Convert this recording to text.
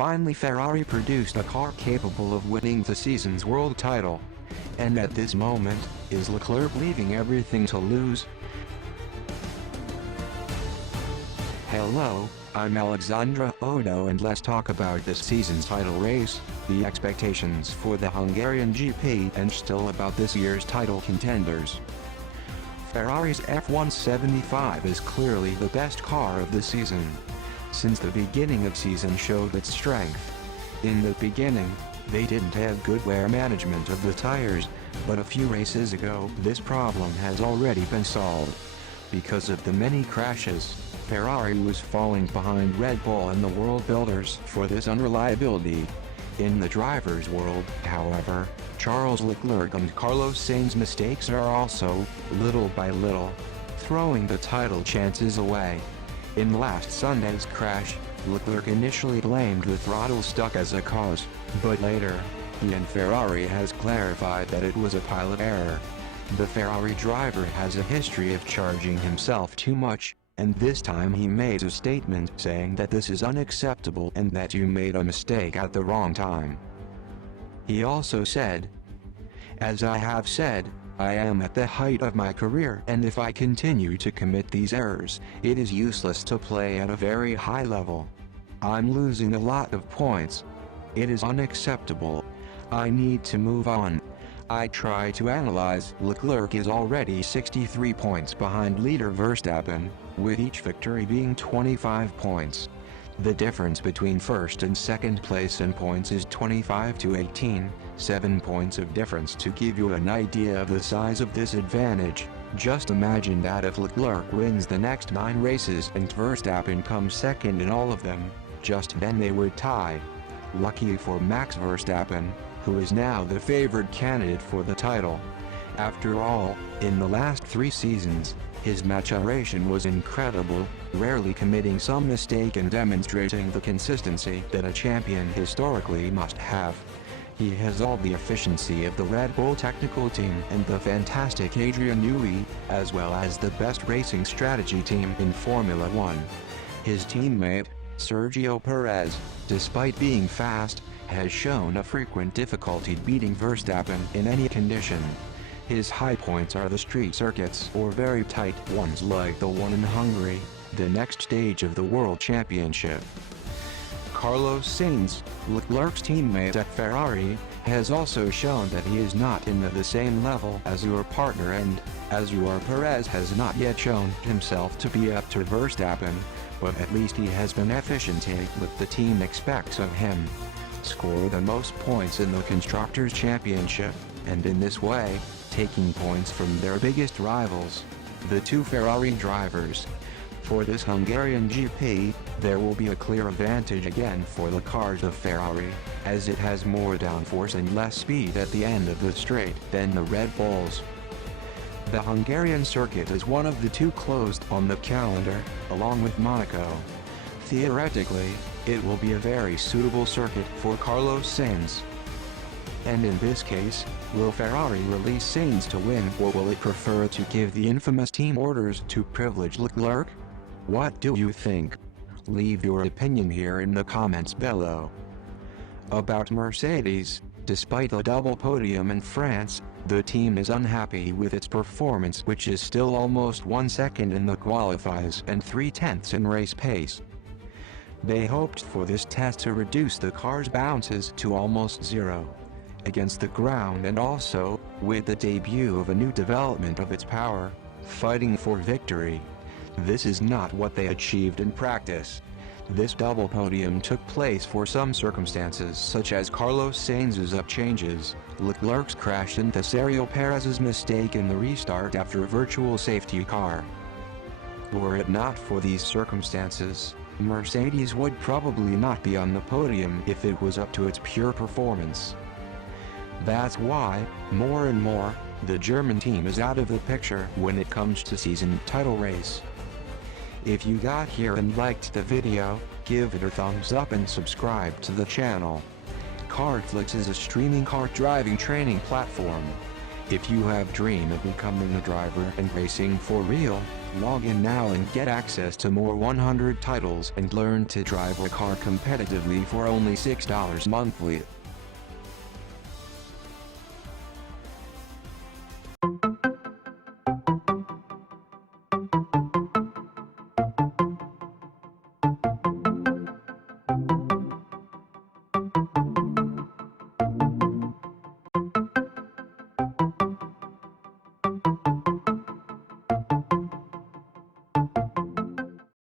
Finally, Ferrari produced a car capable of winning the season's world title. And at this moment, is Leclerc leaving everything to lose? Hello, I'm Alexandra Odo, and let's talk about this season's title race, the expectations for the Hungarian GP, and still about this year's title contenders. Ferrari's F175 is clearly the best car of the season. Since the beginning of season showed its strength. In the beginning, they didn't have good wear management of the tires, but a few races ago this problem has already been solved. Because of the many crashes, Ferrari was falling behind Red Bull and the world builders for this unreliability. In the driver's world, however, Charles Leclerc and Carlos Sainz mistakes are also, little by little, throwing the title chances away. In last Sunday's crash, Leclerc initially blamed the throttle stuck as a cause, but later, he and Ferrari has clarified that it was a pilot error. The Ferrari driver has a history of charging himself too much, and this time he made a statement saying that this is unacceptable and that you made a mistake at the wrong time. He also said, "As I have said, I am at the height of my career, and if I continue to commit these errors, it is useless to play at a very high level. I'm losing a lot of points. It is unacceptable. I need to move on." I try to analyze. Leclerc is already 63 points behind leader Verstappen, with each victory being 25 points. The difference between first and second place in points is 25 to 18, 7 points of difference. To give you an idea of the size of this advantage, just imagine that if Leclerc wins the next 9 races and Verstappen comes second in all of them, just then they would tie. Lucky for Max Verstappen, who is now the favored candidate for the title. After all, in the last 3 seasons, his maturation was incredible, rarely committing some mistake and demonstrating the consistency that a champion historically must have. He has all the efficiency of the Red Bull technical team and the fantastic Adrian Newey, as well as the best racing strategy team in Formula 1. His teammate, Sergio Perez, despite being fast, has shown a frequent difficulty beating Verstappen in any condition. His high points are the street circuits or very tight ones like the one in Hungary, the next stage of the World Championship. Carlos Sainz, Leclerc's teammate at Ferrari, has also shown that he is not in the same level as your partner, and, as your Perez has not yet shown himself to be up to Verstappen, but at least he has been efficient in what the team expects of him. Score the most points in the Constructors' Championship, and in this way, taking points from their biggest rivals, the 2 Ferrari drivers. For this Hungarian GP, there will be a clear advantage again for the cars of Ferrari, as it has more downforce and less speed at the end of the straight than the Red Bulls. The Hungarian circuit is one of the 2 closed on the calendar, along with Monaco. Theoretically, it will be a very suitable circuit for Carlos Sainz. And in this case, will Ferrari release Sainz to win, or will it prefer to give the infamous team orders to privilege Leclerc? What do you think? Leave your opinion here in the comments below. About Mercedes, despite the double podium in France, the team is unhappy with its performance, which is still almost 1 second in the qualifiers and 3/10 in race pace. They hoped for this test to reduce the car's bounces to almost 0 against the ground, and also, with the debut of a new development of its power, fighting for victory. This is not what they achieved in practice. This double podium took place for some circumstances, such as Carlos Sainz's up changes, Leclerc's crash, and Sergio Perez's mistake in the restart after a virtual safety car. Were it not for these circumstances, Mercedes would probably not be on the podium if it was up to its pure performance. That's why, more and more, the German team is out of the picture when it comes to season title race. If you got here and liked the video, give it a thumbs up and subscribe to the channel. Carflix is a streaming car driving training platform. If you have dreamed of becoming a driver and racing for real, log in now and get access to more 100 titles and learn to drive a car competitively for only $6 monthly.